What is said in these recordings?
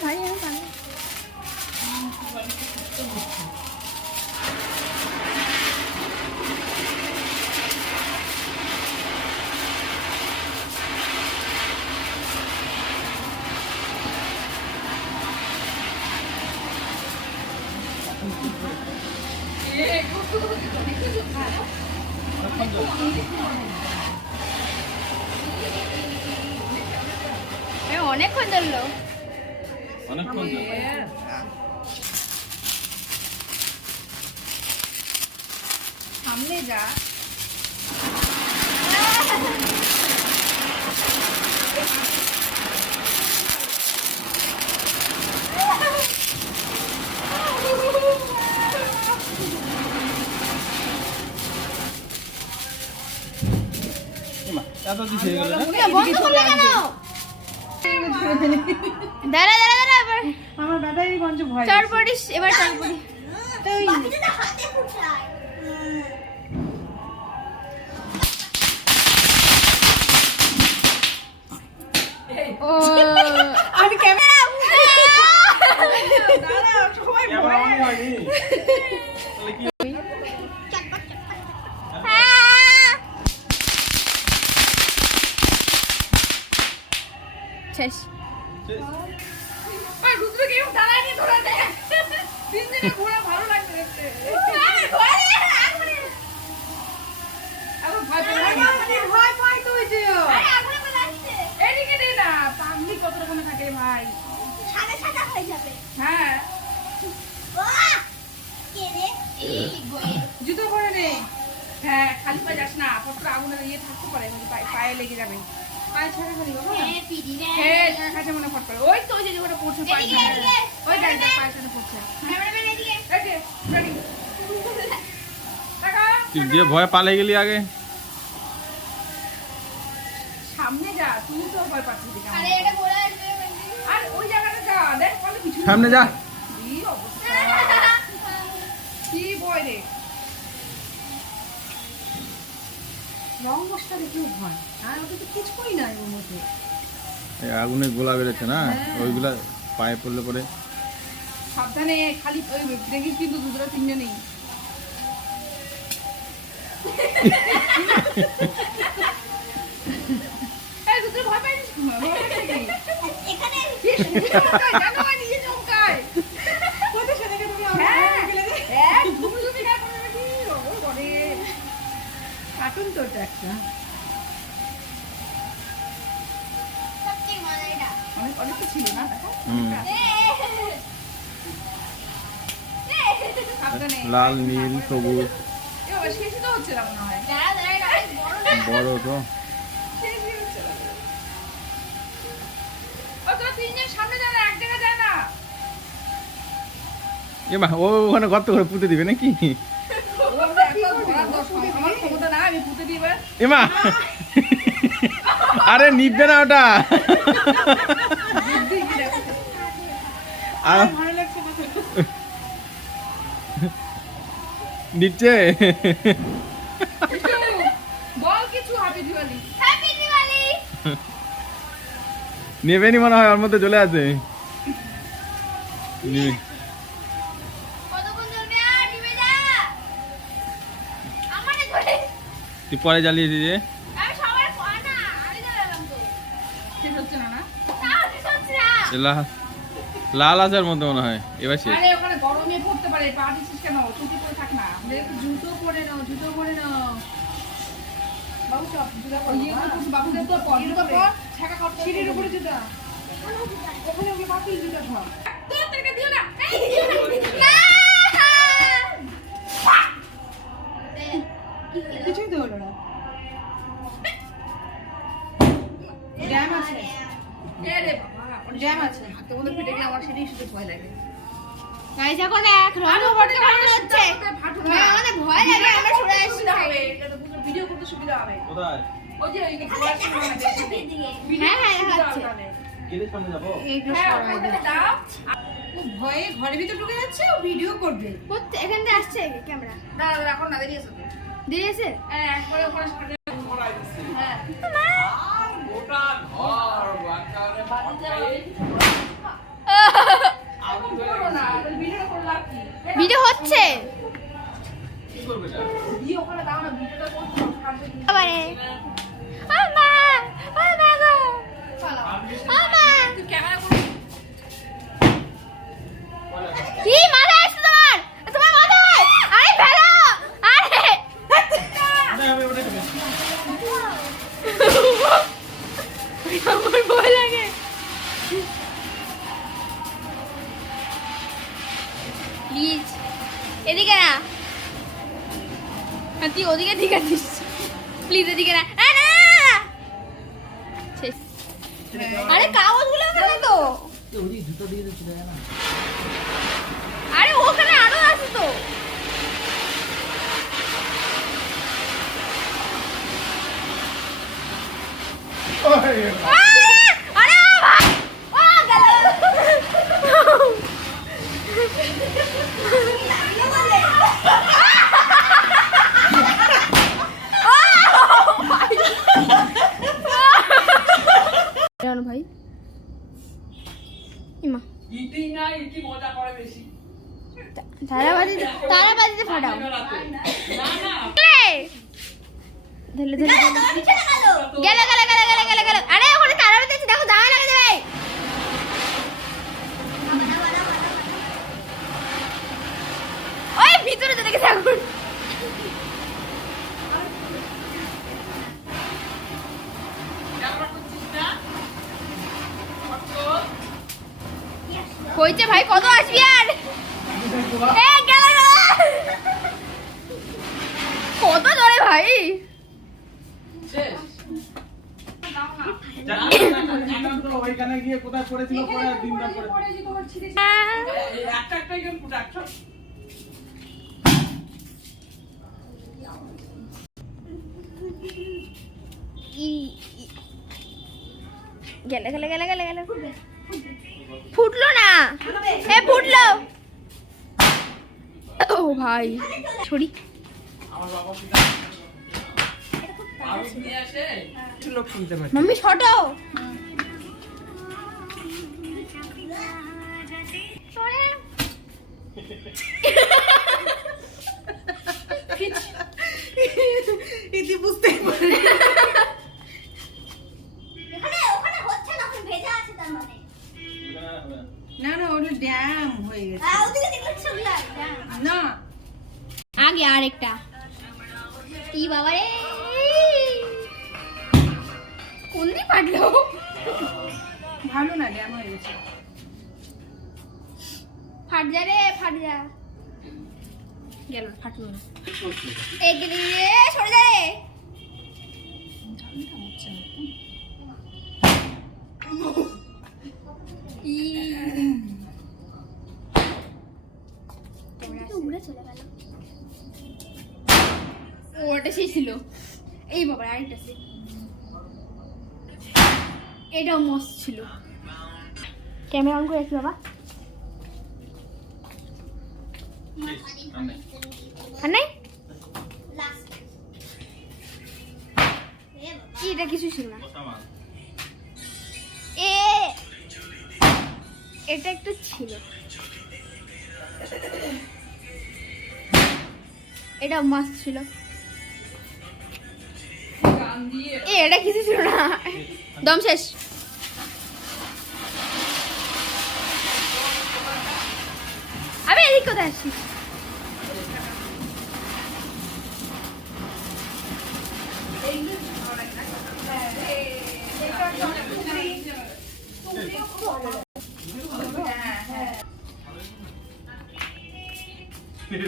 ভাই আমি জানি অনেকক্ষণ ধরলো সামনে যা আমার দাদাই বঞ্চ ভয় চড়পড়িস এবার চড়পড়ি ও আমি ক্যামেরা সবাই শেষ কত রকমের থাকে ভাই হ্যাঁ জুতো পরে নে হ্যাঁ খালি পায়ে যাস না পত্র আগুনের ইয়ে থাকতে পারে পায়ে লেগে যাবে পায়ে ছাড়া খালি বাবা হ্যাঁ ছাড়া খাচ্ছে মনে ফট করে ওই তো ওই যে ওটা পড়ছে পায়ে ওই দেখ পায়ে ছাড়া পড়ছে যে ভয় পালে গেলি আগে সামনে যা তুই তো ভয় পাচ্ছিস আর ওই জায়গাটা যা দেখ বলে কিছু সামনে যা কি অবস্থা কি ভয় রে রং মশলা দেখেও ভয় আর ওটা তো কিছুই নাই ওর মধ্যে আগুনে গোলা বেরোচ্ছে না ওইগুলা পায়ে পড়লে পরে সাবধানে খালি ওই দেখিস কিন্তু দুধরা তিনটে নেই ভয় পাইছিস কার্টুন তো একটা অনেক তো ছিল না লাল নীল সবুজ শেষই তো হচ্ছে না মনে হয় বড় তো এমা ও ওখানে গর্ত করে পুঁতে দিবে নাকি এমা আরে নিবে না ওটা নিচ্ছে নেবেনি মনে হয় ওর মধ্যে চলে আসে তুই পরে জ্বালিয়ে দিয়ে লাল আচার মধ্যে মনে হয় এবার শেষ গরমে পড়তে পারে পা দিছিস কেন টুপি পরে থাক না জুতো পরে নাও বাবু সব জুতা পরে বাবু জুতো পর ছাকা খাও সিঁড়ির উপরে জুতা ওখানে ওকে বাকি জুতা ধর তো তোকে দিও না কিছুই তো হলো না জ্যাম আছে রে বাবা জ্যাম আছে হাতে মধ্যে ফেটে গেলে আমার সেটাই শুধু ভয় লাগে গাইস এখন এক রন করতে হচ্ছে আমাদের ভয় লাগে আমরা সরে আসছি এটা তো পুরো ভিডিও করতে সুবিধা হবে কোথায় ওই যে হ্যাঁ হচ্ছে গেটের সামনে যাব হ্যাঁ ওখানে দাও ও ভয়ে ঘরের ভিতর ঢুকে যাচ্ছে ও ভিডিও করবে এখান থেকে আসছে ক্যামেরা না এখন না দেরি আছে দেরি আছে হ্যাঁ একবারে ওখানে সামনে করাই দিছি হ্যাঁ আর গোটা ঘর বাচ্চারে ভিডিও হচ্ছে কি করবে এটা? আবারে আমা আমা গো আমা কি মাথা আসছে তোমার মাথায় আরে ফেলো আরে আমি ওটা খাবো। আমার ভয় লাগে প্লিজ এদিকে না তুই ওদিকে ঠিক আছিস প্লিজ এদিকে না না শেষ। আরে কাগজগুলো ওখানে তো আরে ওখানে আরো আছে তো আরে ভাই ও গেল ভাই ইমা ইটি না ইটি মজা করে বেশি তারাবাজিতে ফাটাও না না ধরে ধরে গেল আরে ওখানে তারাবাজি আছে দেখো জামা লাগে দেবে ওই ভিতরে চলে গেছে আগুন ক্যামেরা করছিস না হইছে ভাই কত আসবি আর এ গেল কত জোরে ভাই শেষ ওইখানে গিয়ে কোথায় পড়েছিল পরে আর দিনটা পরে এই একটা একটা গেম প্রোডাকশন গেল ফুটলো না এ ফুটলো ও ভাই ছড়ি আমার বাবা আমি নিয়ে আসে কিছু লোক শুনতে পারে মাম্মি ছোটো ইতি বুঝতে পারে ওখানে হচ্ছে না এখন ভেজা আছে তার মানে না না ওটা ড্যাম হয়ে গেছে ওদিকে দেখলে ছবি না আগে আরেকটা ই বাবা রে কোন দিকে পাটলো ভালো না ড্যাম হয়ে গেছে ফাট যা রে ফাট যা গেল ফাটলো না এই গেলি রে সরে যা রে উড়ে চলে গেল ওটা সেই ছিল এই বাবা আরেকটা আছে এটাও মস্ত ছিল ক্যামেরা অন করে রাখি বাবা আর নাই এটা কিছু ছিল না এটা একটু ছিল এটা মাছ ছিল গান দিয়ে এটা কিছু ছিল না দম শেষ আমি এদিক কোথায় আসছি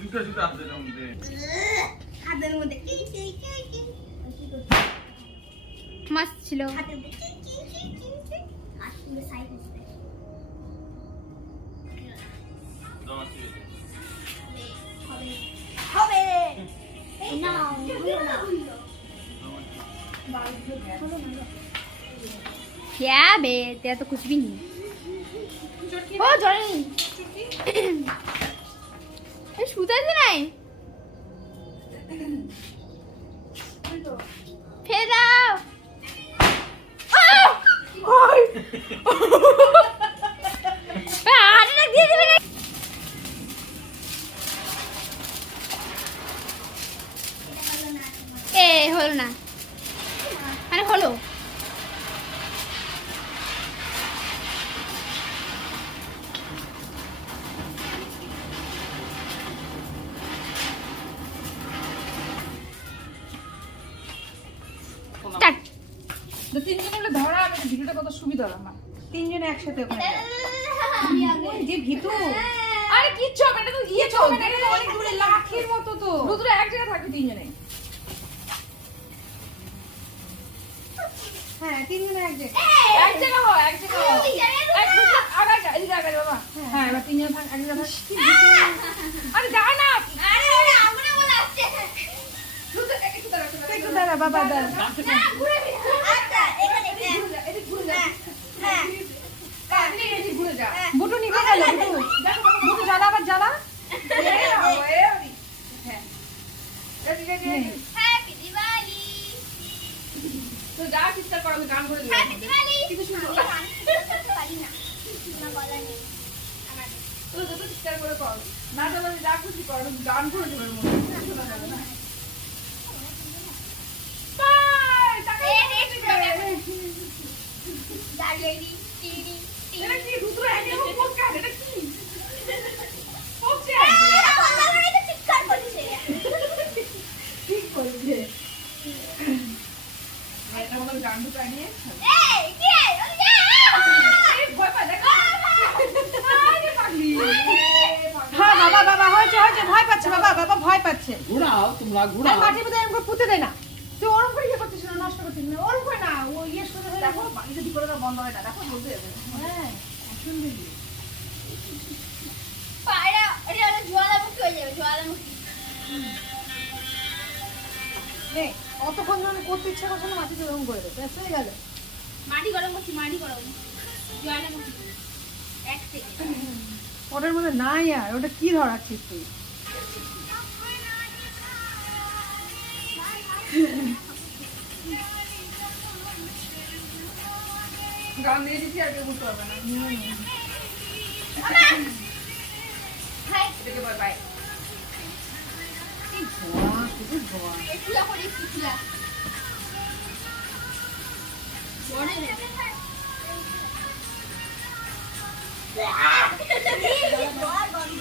দুটো জুতো আছে এর মধ্যে হাতের মধ্যে মাছ ছিল क्या बे तेरा तो कुछ भी नहीं ओ जॉनी এই সুতাতে নাই ফেলে দাও হার্ট অ্যাটাক দিয়ে দিবে না খোলো। Start. তিনজন মিলে ধরা আমি ভিডিওটা কত সুবিধা হলো আমার তিনজনে একসাথে ওখানে ওই যে ভিতু আরে কিচ্ছু হবে এটা তো ইয়ে চলবে এটা তো অনেক দূরে লাখের মতো তো দুটো এক জায়গায় থাকবে তিনজনে হ্যাঁ তিনজনে এক জায়গায় এক জায়গা হও এক জায়গা হও এক মিনিট আগাটা এদিকে আগাটা বাবা হ্যাঁ এবার তিনজন থাক এক জায়গা থাক আরে দাও না আরে ওরে আমরা বলে আসছে। একটু দাঁড়া বাবা দাঁড়া না ঘুরে আচ্ছা এখানে এদিকে ঘুরে যা হ্যাঁ এদিকে ঘুরে যা বুটু নিভে গেল বুটু জ্বালা আবার জ্বালা হ্যাঁ হ্যাপি দিওয়ালি। তো যা চিৎকার করো আমি গান করে দিই হ্যাপি দিওয়ালি। কিন্তু শুনো পারি না না বলা নেই আমার। তো যত চিৎকার করে করো না জানো যা খুশি করো আমি গান করে দেবো মনে শোনা যাবে না বাই টাকা দাঁড়িয়ে টিনি এটা কি রুদ্র এনে কোন কাজ এটা কি ওকে চিৎকার করছে। ঠিক বলছে এটা মনে গান দুটো আনিয়ে এই কে এই ভয় পা দেখো আরে পাগলি হ্যাঁ বাবা বাবা হয়েছে হয়েছে ভয় পাচ্ছে বাবা বাবা ভয় পাচ্ছে ঘুরাও তোমরা আর ঘুরাও মাটির মধ্যে এরকম পুঁতে দেয় না তুই ওরম করে ইয়ে করছিস না নষ্ট করছিস না ওরম করে না ও ইয়ে শুরু হয়ে দেখো বাড়িতে বিপদটা বন্ধ হয় না দেখো বলতে যাবে হ্যাঁ এখন দেখি পায়রা এটা জ্বালামুখী হয়ে যাবে জ্বালামুখী। নে অতক্ষণ ধরে করতে ইচ্ছা করছে না মাটিতে ওরম করে দেবে ব্যাস হয়ে গেল মাটি গরম করছি মাটি গরম জ্বালামুখী এক সেকেন্ড। ওটার মধ্যে নাই আর ওটা কি ধরাচ্ছিস তুই গান দিয়ে দিচ্ছি আর কেউ বুঝতে পারবে না হাই এটাকে বাই বাই একুলা করে একুলা বড় রে বড় বন্ধ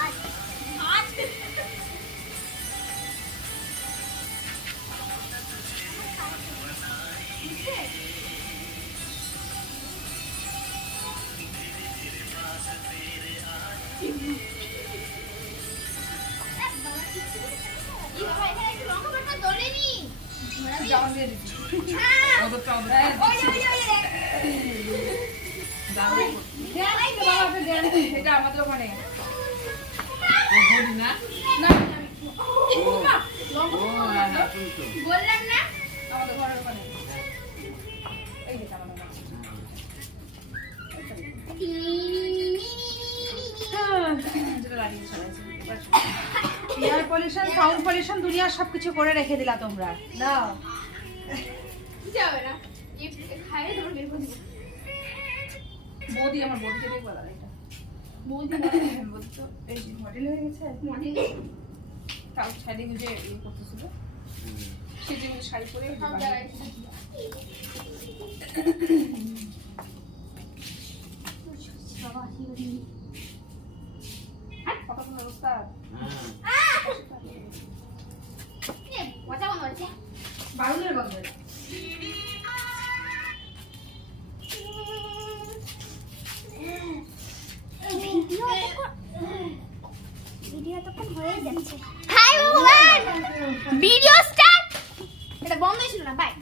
আজ আজ গান দিয়ে দিচ্ছি এটা আমাদের ওখানে বলি না না বললাম না আমাদের ঘরের ওখানে এই যে আমাদের ঘর। যেটা লাগিয়ে চলেছে এয়ার পলিউশন সাউন্ড পলিউশন দুনিয়ার সবকিছু করে রেখে দিলা তোমরা দাও যাবে না এই খাইয়ে তোমার বের করে দিব। বৌদি আমার বৌদিকে দিয়ে বলা এটা বৌদি বৌদি তো এই মডেল হয়ে গেছে মর্নিং তাও শাড়ি গুজে ইয়ে করতেছিল সে যে শাড়ি পরে সব জায়গায় বাবা কি কতক্ষণ অবস্থা মজা মনে হচ্ছে বারুলের বদলে ভিডিও তখন হয়ে যাচ্ছে হাই ভগবান ভিডিও স্টার্ট এটা বন্ধ ছিল না বাই